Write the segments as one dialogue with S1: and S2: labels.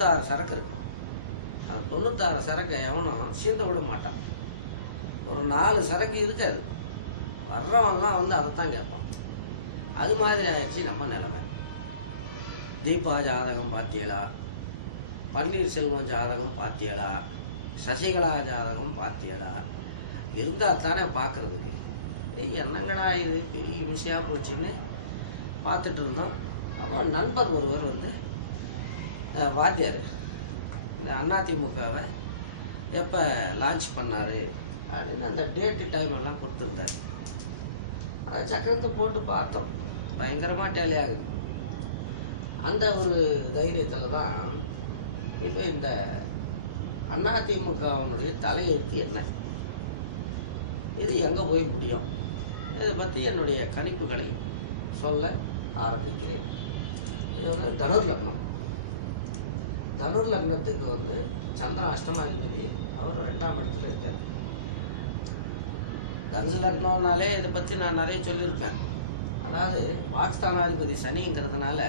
S1: தொண்ணூத்தாறு சரக்கு இருக்கு. அந்த தொண்ணூத்தாறு சரக்கை எவனும் சீந்த விட மாட்டான். ஒரு நாலு சரக்கு இருக்காது. வர்றவன்லாம் வந்து அதைத்தான் கேட்பான். அது மாதிரி ஆயிடுச்சு நம்ம நிலைமை. தீபா ஜாதகம் பார்த்தீங்களா பன்னீர்செல்வம் ஜாதகம் பார்த்தீங்களா சசிகலா ஜாதகம் பார்த்தீங்களா இருந்தால் தானே பார்க்கறதுக்கு. என்னங்கடா இது? பெரிய விஷயம் போச்சுன்னு பார்த்துட்டு இருந்தோம். அப்போ நண்பர் ஒருவர் வந்து வாத்தியார் இந்த அதிமுகவை எப்போ லான்ச் பண்ணார் அப்படின்னு அந்த டேட்டு டைம் எல்லாம் கொடுத்துருந்தாரு. அதை சக்கரத்தை போட்டு பார்த்தோம். பயங்கரமாக டேலி ஆகுது. அந்த ஒரு தைரியத்தில் தான் இப்போ இந்த அதிமுகவினுடைய தலையெழுத்து என்ன? இது எங்கே போய் முடியும்? இதை பற்றி என்னுடைய கணிப்புகளை சொல்ல ஆரம்பிக்கிறேன். இது வந்து தனுர் தனுர் லக்னத்துக்கு வந்து சந்திரன் அஷ்டமாதிபதி. அவர் ரெண்டாம் இடத்துல இருக்கார். தனுசு லக்னம்னாலே இதை பற்றி நான் நிறைய சொல்லியிருப்பேன். அதாவது வாக்ஸ்தானாதிபதி சனிங்கிறதுனால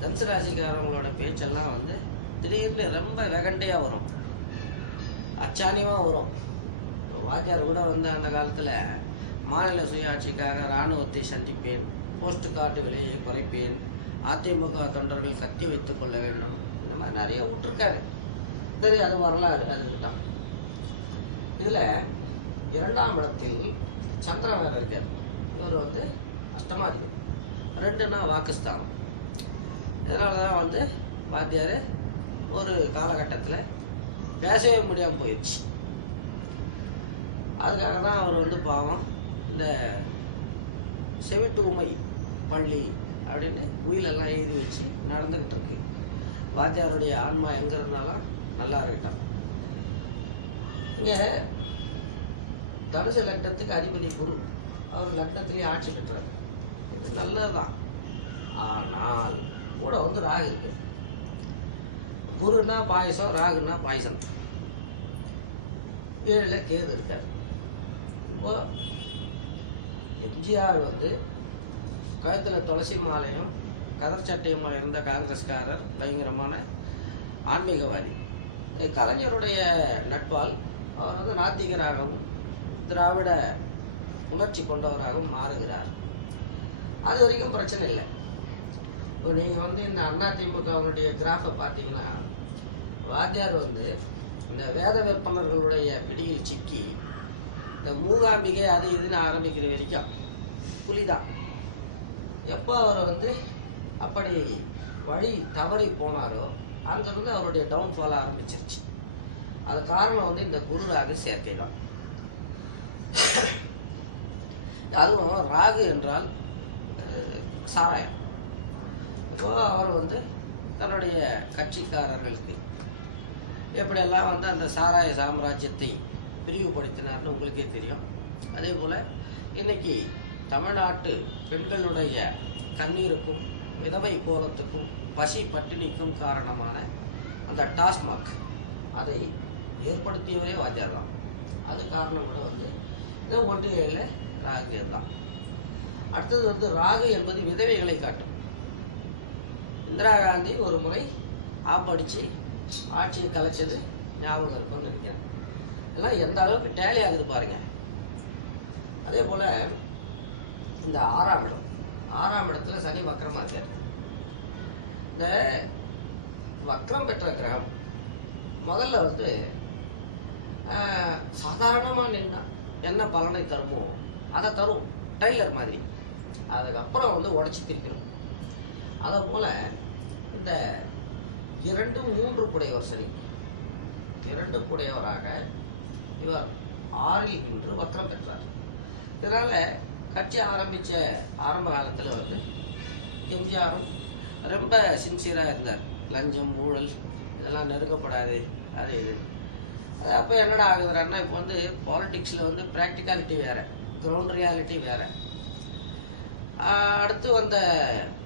S1: தனுசு ராசிக்காரங்களோட பேச்செல்லாம் வந்து திடீர்னு ரொம்ப வெகண்டையாக வரும். அச்சாணியமாக வரும். வாக்கியார் வாத்தியார் கூட வந்து அந்த காலத்தில் மாநில சுயாட்சிக்காக இராணுவத்தை சந்திப்பேன் போஸ்ட் கார்டு விலையை குறைப்பேன் அதிமுக தொண்டர்கள் கத்தி வைத்துக் கொள்ள வேண்டும். நிறைய விட்டுருக்காரு. சரி அது வரலாறு அதுதான் இதுல இதில் இரண்டாம் இடத்தில் சந்திரன் இருக்கார். இவர் வந்து அஷ்டமாதிபதி. ரெண்டுன்னா வாக்குஸ்தானம். இதனால தான் வந்து வாத்தியார் ஒரு காலகட்டத்தில் பேசவே முடியாமல் போயிடுச்சு அதுக்காக தான் அவர் வந்து பாவம் இந்த செவிட்டூமை பள்ளி அப்படின்னு உயிலெல்லாம் எழுதி வச்சு நடந்துக்கிட்டு இருக்கு. வாத்தியாருடைய ஆன்மா எங்கே இருந்தாலும் நல்லா இருக்கட்டும் இங்கே தனுசு லக்னத்துக்கு அதிபதி குரு அவர் லக்னத்திலேயே ஆட்சி பெற்றார். இது நல்லதுதான். ஆனால் கூட வந்து ராகு இருக்கு. குருன்னா பாயசம் ராகுன்னா பாயசம். ஏழில் கேது இருக்கார். இப்போ எம்ஜிஆர் வந்து கழுத்தில் துளசி மாலையும் கதர் சட்டையுமா இருந்த காங்கிரஸ்காரர் பயங்கரமான ஆன்மீகவாதி. கலைஞருடைய நட்பால் அவர் வந்து நாத்திகராகவும் திராவிட உணர்ச்சி கொண்டவராகவும் மாறுகிறார். அது வரைக்கும் பிரச்சனை இல்லை. இப்போ நீங்கள் வந்து இந்த அண்ணா அதிமுகவுடைய கிராஃபை பார்த்தீங்கன்னா வாத்தியார் வந்து இந்த வேத விற்பனர்களுடைய பிடியில் சிக்கி இந்த மூகாம்பிகை அது இதுன்னு ஆரம்பிக்கிற வரைக்கும் புலிதான். எப்போ அவர் வந்து அப்படி வழி தவறி போனாரோ அங்கிருந்து அவருடைய டவுன்ஃபால் ஆரம்பிச்சிருச்சு. அது காரணம் வந்து இந்த குரு ராகு சேர்க்கை தான் அதுவும் ராகு என்றால் சாராயம். இப்போ அவர் வந்து தன்னுடைய கட்சிக்காரர்களுக்கு எப்படியெல்லாம் வந்து அந்த சாராய சாம்ராஜ்யத்தை பிரிவுபடுத்தினார்னு உங்களுக்கே தெரியும். அதே போல் இன்னைக்கு தமிழ்நாட்டு பெண்களுடைய கண்ணீருக்கும் விதவை கோலத்துக்கும் பசி பட்டினிக்கும் காரணமான அந்த டாஸ்மாக் அதை ஏற்படுத்தியவரே வாத்தியார் தான். அது காரணம் கூட வந்து இது ஒன்றியில் ராகு தான். அடுத்தது வந்து ராகு என்பது விதவைகளை காட்டும். இந்திரா காந்தி ஒரு முறை ஆப்படிச்சு ஆட்சியை கலைச்சது ஞாபகம் இருக்கும்னு நினைக்கிறேன். எல்லாம் எந்த அளவுக்கு டேலி ஆகுது பாருங்க. அதே போல இந்த ஆறாம் இடம். ஆறாம் இடத்துல சனி வக்கரமா இருக்காரு. இந்த வக்கரம் பெற்ற கிரகம் முதல்ல வந்து சாதாரணமாக நின்னா என்ன பலனை தருமோ அதை தரும். டைலர் மாதிரி. அதுக்கப்புறம் வந்து உடச்சி திருப்பிடும் அதை போல இந்த இரண்டு மூன்று குடையவர் சரி இரண்டு குடையவராக இவர் ஆறில் இன்று வக்கரம் பெற்றார். இதனால கட்சி ஆரம்பித்த ஆரம்ப காலத்தில் வந்து எம்ஜிஆரும் ரொம்ப சின்சியராக இருந்தார். லஞ்சம் ஊழல் இதெல்லாம் நெருங்கப்படாது. அது இது. அது அப்போ என்னடா ஆகுதுறான்னா இப்போ வந்து பாலிட்டிக்ஸில் வந்து ப்ராக்டிகாலிட்டி வேறு கிரவுண்ட் ரியாலிட்டி வேறு. அடுத்து வந்த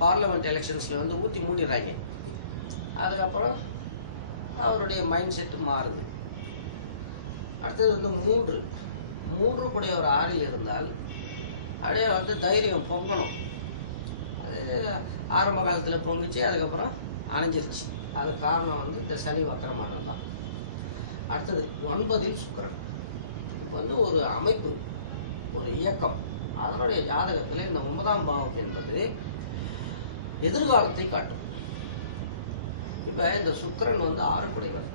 S1: பார்லமெண்ட் எலெக்ஷன்ஸில் வந்து ஊற்றி மூடிடுறாங்க. அதுக்கப்புறம் அவருடைய மைண்ட் செட்டு மாறுது. அடுத்தது வந்து மூன்று. மூன்று கூடிய ஒரு ஆறில் இருந்தால் அப்படியே வந்து தைரியம் பொங்கணும். ஆரம்ப காலத்தில் பொங்குச்சு அதுக்கப்புறம் அணைஞ்சிருச்சு. அது காரணம் வந்து இந்த சனி வக்கரமானது தான். அடுத்தது ஒன்பதில் சுக்கரன். வந்து ஒரு அமைப்பு ஒரு இயக்கம். அதனுடைய ஜாதகத்தில் இந்த ஒன்பதாம் பாவம் என்பது எதிர்காலத்தை காட்டும். இப்போ இந்த சுக்கரன் வந்து ஆறுக்குடையவர்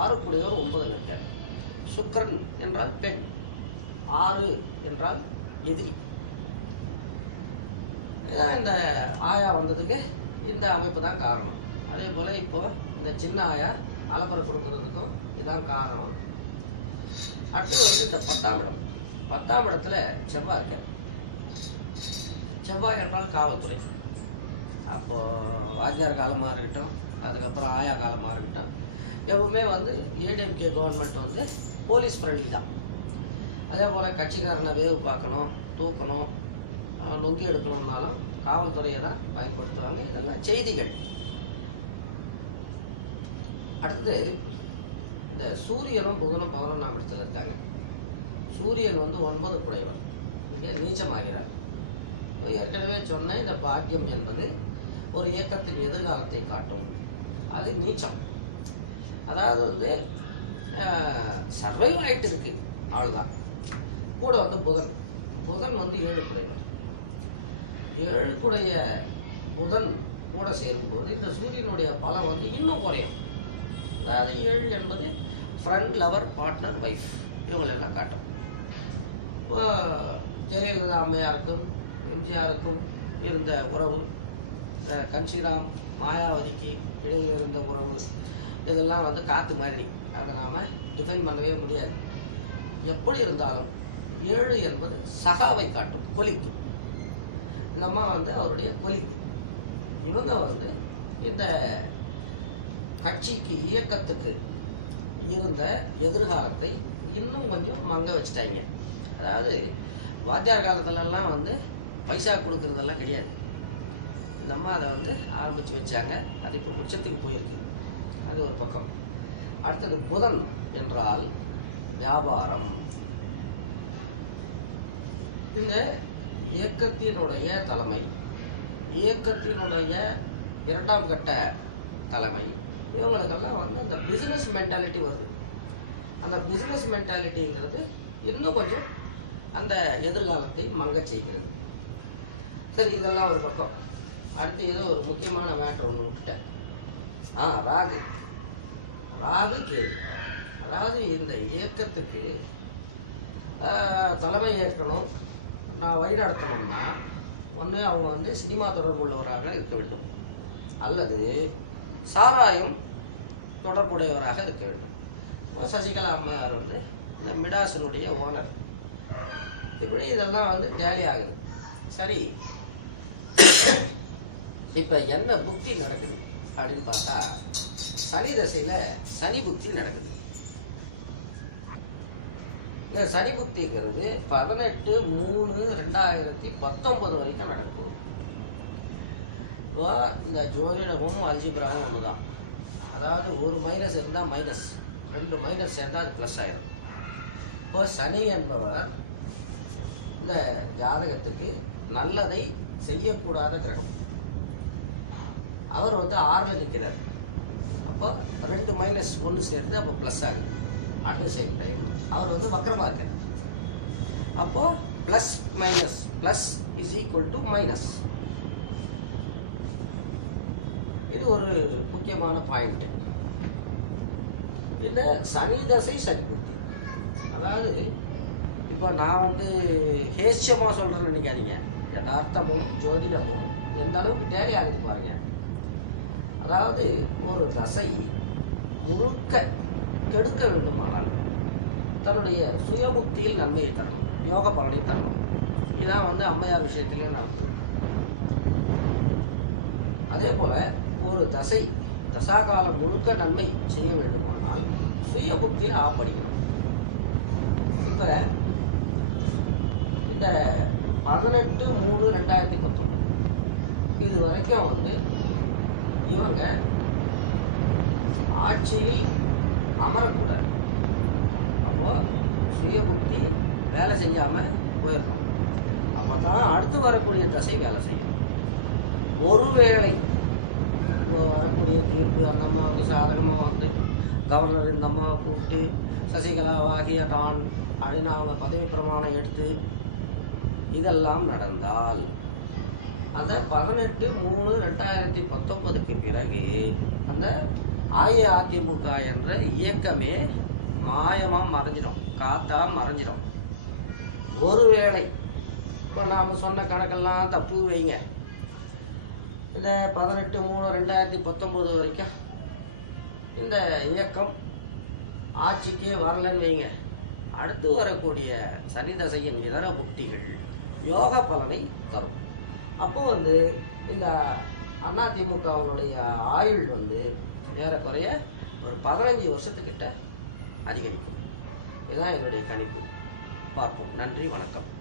S1: ஆறுக்குடையவர் ஒன்பது லட்சம் சுக்கரன் என்றால் பெண். ஆறு என்றால் எதிரி இந்த ஆயா வந்ததுக்கு இந்த அமைப்பு தான் காரணம். அதே போல் இப்போ இந்த சின்ன ஆயா அலப்பறை கொடுக்கறதுக்கும் இதுதான் காரணம். அடுத்து வந்து இந்த பத்தாம் இடம். பத்தாம் இடத்துல செவ்வாய் இருக்க செவ்வாய் என்றால் காவல்துறை. அப்போ வாத்தியார் காலமாக இருக்கட்டும் அதுக்கப்புறம் ஆயா காலமாக இருக்கட்டும் எப்பவுமே வந்து ஏடிஎம்கே கவர்மெண்ட் வந்து போலீஸ் ஃப்ரெண்ட்லி தான் அதே போல் கட்சிக்காரனை வேவு பார்க்கணும் தூக்கணும் நொங்கி எடுக்கணும்னாலும் காவல்துறையை தான் பயன்படுத்துவாங்க. இதெல்லாம் செய்திகள். அடுத்தது இந்த சூரியனும் புகழும் பதினொன்றாம் இடத்துல இருக்காங்க சூரியன் வந்து ஒன்பது குடைவர் இங்கே நீச்சமாகிறார். ஏற்கனவே சொன்ன இந்த பாக்கியம் என்பது ஒரு இயக்கத்தின் எதிர்காலத்தை காட்டும். அது நீச்சம். அதாவது வந்து சர்வைவ் ஆகிட்டு இருக்கு. அவ்வளோதான் கூட வந்து புதன். புதன் வந்து ஏழு குடைவர் ஏழு குடைய புதன் கூட சேரும்போது இந்த சூரியனுடைய பலம் வந்து இன்னும் குறையும். அதாவது ஏழு என்பது ஃப்ரெண்ட் லவர் பார்ட்னர் ஒய்ஃப் இவங்களெல்லாம் காட்டும். இப்போ ஜெயலலிதா அம்மையாருக்கும் எம்ஜிஆருக்கும் இருந்த உறவு கன்சிராம் மாயாவதிக்கு இடையில் இருந்த உறவு இதெல்லாம் வந்து காற்று மாதிரி. அதை நாம் டிஃபைன் பண்ணவே முடியாது. எப்படி இருந்தாலும் ஏழு என்பது சகாவை காட்டும் கொலிக்கு. இந்த அம்மா வந்து அவருடைய கொலிக்கு. இவங்க வந்து இந்த கட்சிக்கு இயக்கத்துக்கு இருந்த எதிர்காலத்தை இன்னும் கொஞ்சம் மங்க வச்சுட்டாங்க. அதாவது வாத்தியார் காலத்துலலாம் வந்து பைசா கொடுக்கறதெல்லாம் கிடையாது. இந்த அம்மா அதை வந்து ஆரம்பித்து வச்சாங்க. அது இப்போ உச்சத்துக்கு போயிருக்கு. அது ஒரு பக்கம். அடுத்தது புதன் என்றால் வியாபாரம். இந்த இயக்கத்தினுடைய தலைமை. இயக்கத்தினுடைய இரண்டாம் கட்ட தலைமை. இவங்களுக்கெல்லாம் வந்து அந்த பிசினஸ் மென்டாலிட்டி வருது. அந்த பிசினஸ் மென்டாலிட்டிங்கிறது இன்னும் கொஞ்சம் அந்த எதிர்காலத்தை மங்க செய்கிறது. சரி இதெல்லாம் ஒரு பக்கம். அடுத்து ஏதோ ஒரு முக்கியமான மேட்ரு ஒன்று விட்டுட்டேன் ஆ ராகு. ராகு கேது. அதாவது இந்த இயக்கத்துக்கு தலைமை ஏற்கணும். நான் வழி நடத்தணும்னா ஒன்று அவங்க வந்து சினிமா தொடர்பு உள்ளவராக இருக்க வேண்டும். அல்லது சாராயம் தொடர்புடையவராக இருக்க வேண்டும். சசிகலா அம்மையார் வந்து இந்த மிடாசனுடைய ஓனர் இப்படி இதெல்லாம் வந்து டேலி ஆகுது. சரி. இப்போ என்ன புக்தி நடக்குது அப்படின்னு பார்த்தா சனி தசையில் சனி புக்தி நடக்குது. இந்த சனி புத்திங்கிறது பதினெட்டு மூணு ரெண்டாயிரத்தி பத்தொன்பது வரைக்கும் நடக்கும். இப்போ இந்த ஜோதிடமும் அல்ஜிப்ராவும் ஒன்று தான் அதாவது ஒரு மைனஸ் இருந்தால் மைனஸ் ரெண்டு மைனஸ் சேர்ந்தால் அது ப்ளஸ் ஆயிடும் இப்போ சனி என்பவர் இந்த ஜாதகத்துக்கு நல்லதை செய்யக்கூடாத கிரகம். அவர் வந்து ஆறில் நிற்கிறார் அப்போ ரெண்டு மைனஸ் ஒன்று சேர்ந்து அப்போ ப்ளஸ் ஆகுது. அட் த சேம் டைம் அவர் வந்து வக்கரமாக இருக்கார். அப்போ plus minus plus is equal to minus இது ஒரு முக்கியமான பாயிண்ட் இந்த சனி தசை சனி புத்தி. அதாவது இப்போ நான் வந்து ஹேஷ்யமாக சொல்கிறேன்னு நினைக்காதீங்க. யதார்த்தமும் ஜோதிடமும் எந்த அளவுக்கு டேலி ஆகுது பாருங்க. அதாவது ஒரு தசை முழுக்க கெடுக்க வேண்டுமானால் தன்னுடைய சுயபுக்தியில் நன்மையை தரணும். யோக பலனை தரணும். இதான் வந்து அம்மையார் விஷயத்திலே நடக்குது அதே போல ஒரு தசை தசாகாலம் முழுக்க நன்மை செய்ய வேண்டுமானால் சுய புத்தியில் ஆப்படிக்கணும் இப்ப இந்த பதினெட்டு மூணு ரெண்டாயிரத்தி பத்தொன்பது இது வரைக்கும் வந்து இவங்க ஆட்சியில் அமரக்கூடாது. அப்போ சுய புத்தி வேலை செய்யாம போயிடணும். அப்பதான் அடுத்து வரக்கூடிய தசை வேலை செய்யும். ஒருவேளை இப்போ வரக்கூடிய தீர்ப்பு அந்த அம்மாவுக்கு சாதகமாக வந்து கவர்னர் இந்த அம்மாவை கூப்பிட்டு சசிகலாவாகிய நான் அப்படின்னு அவங்க பதவி பிரமாணம் எடுத்து இதெல்லாம் நடந்தால் அந்த பதினெட்டு மூணு ரெண்டாயிரத்தி பத்தொன்பதுக்கு பிறகு அந்த அஇஅதிமுக என்ற இயக்கமே மாயமாக மறைஞ்சிடும் காத்தா மறைஞ்சிடும். ஒருவேளை இப்போ நாம் சொன்ன கணக்கெல்லாம் தப்பு வைங்க. இந்த பதினெட்டு மூணு ரெண்டாயிரத்தி பத்தொம்போது வரைக்கும் இந்த இயக்கம் ஆட்சிக்கே வரலன்னு வைங்க. அடுத்து வரக்கூடிய சனிதசையின் இதர புக்திகள் யோக பலனை தரும். அப்போ வந்து இந்த அதிமுகவினுடைய ஆயுள் வந்து ஏறக்குறைய ஒரு பதினஞ்சு வருஷத்துக்கிட்ட அதிகரிக்கும். இதுதான் என்னுடைய கணிப்பு. பார்ப்போம். நன்றி வணக்கம்.